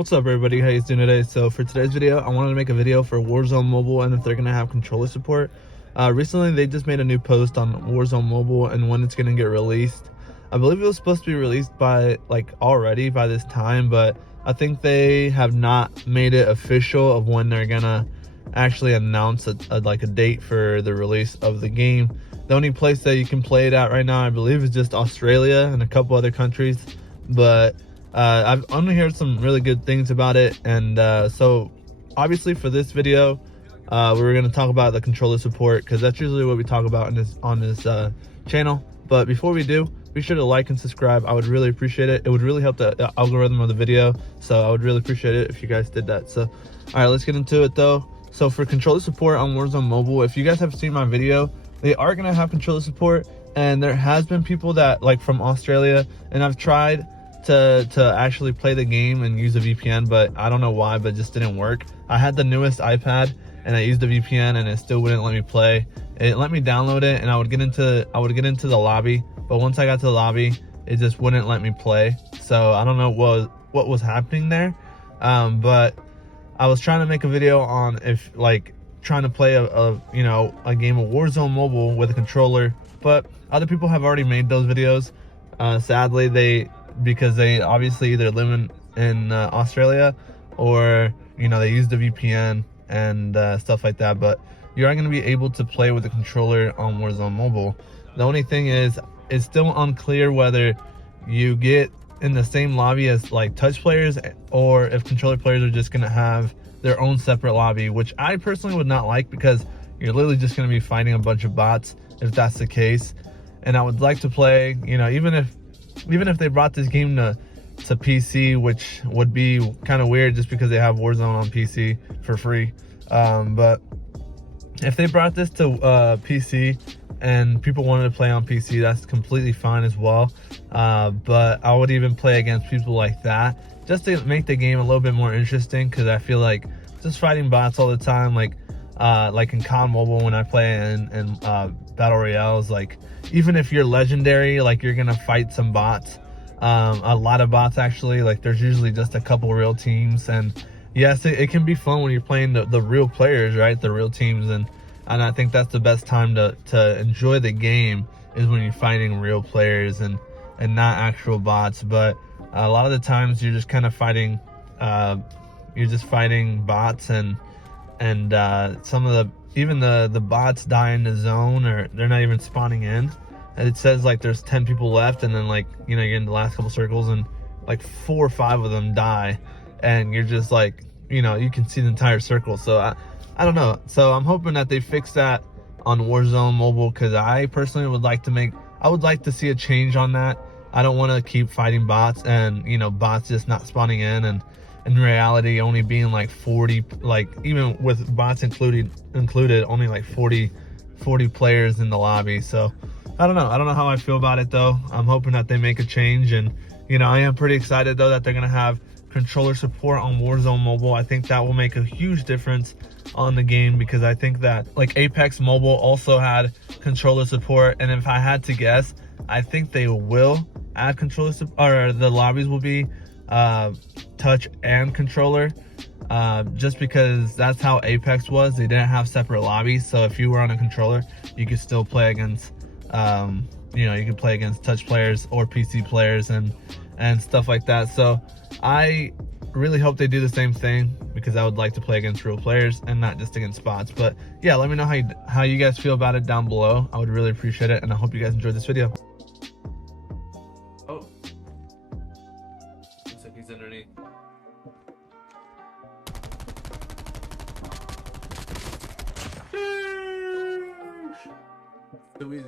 What's up everybody, how you doing today? So for today's video, I wanted to make a video for Warzone Mobile and if they're gonna have controller support. Recently they just made a new post on Warzone Mobile and when it's gonna get released. I believe it was supposed to be released by already by this time, but I think they have not made it official of when they're gonna actually announce a date for the release of the game. The only place that you can play it at right now, I believe, is just Australia and a couple other countries, but I've only heard some really good things about it, and so obviously for this video we're going to talk about the controller support because that's usually what we talk about on this channel. But before we do, be sure to like and subscribe. I would really appreciate it. It would really help the algorithm of the video, so I would really appreciate it if you guys did that. So all right, let's get into it though. So for controller support on Warzone Mobile, if you guys have seen my video, they are going to have controller support, and there has been people that from Australia, and I've tried to actually play the game and use a VPN, but I don't know why, but it just didn't work. I had the newest iPad and I used the VPN and it still wouldn't let me play. It let me download it and I would get into the lobby, but once I got to the lobby, it just wouldn't let me play. So I don't know what was happening there, but I was trying to make a video on if trying to play a game of Warzone Mobile with a controller, but other people have already made those videos. Sadly, because they obviously either live in Australia or they use the VPN and stuff like that, but you are going to be able to play with the controller on Warzone Mobile. The only thing is, it's still unclear whether you get in the same lobby as touch players, or if controller players are just going to have their own separate lobby, which I personally would not like, because you're literally just going to be fighting a bunch of bots if that's the case. And I would like to play, even if they brought this game to PC, which would be kind of weird just because they have Warzone on PC for free. But if they brought this to PC and people wanted to play on PC, that's completely fine as well. But I would even play against people like that just to make the game a little bit more interesting, because I feel like just fighting bots all the time, like in COD Mobile when I play in Battle Royales, even if you're legendary, you're gonna fight some bots, a lot of bots actually. There's usually just a couple real teams, and yes, it can be fun when you're playing the real players, right, the real teams, and I think that's the best time to enjoy the game, is when you're fighting real players and not actual bots. But a lot of the times you're just kind of fighting bots, and some of the bots die in the zone, or they're not even spawning in. And it says there's 10 people left, and then you're in the last couple circles and 4 or 5 of them die, and you're just you can see the entire circle. So I don't know. So I'm hoping that they fix that on Warzone Mobile, because I personally would like to see a change on that. I don't want to keep fighting bots and bots just not spawning in, and in reality only being 40, even with bots included only 40 players in the lobby. So I don't know how I feel about it though. I'm hoping that they make a change, and I am pretty excited though that they're gonna have controller support on Warzone Mobile. I think that will make a huge difference on the game, because I think that Apex Mobile also had controller support, and if I had to guess, I think they will add controller support, or the lobbies will be touch and controller, just because that's how Apex was. They didn't have separate lobbies, so if you were on a controller, you could still play against you could play against touch players or PC players and stuff like that. So I really hope they do the same thing, because I would like to play against real players and not just against bots. But yeah, let me know how you guys feel about it down below. I would really appreciate it, and I hope you guys enjoyed this video. Oh, looks like he's underneath. Too easy.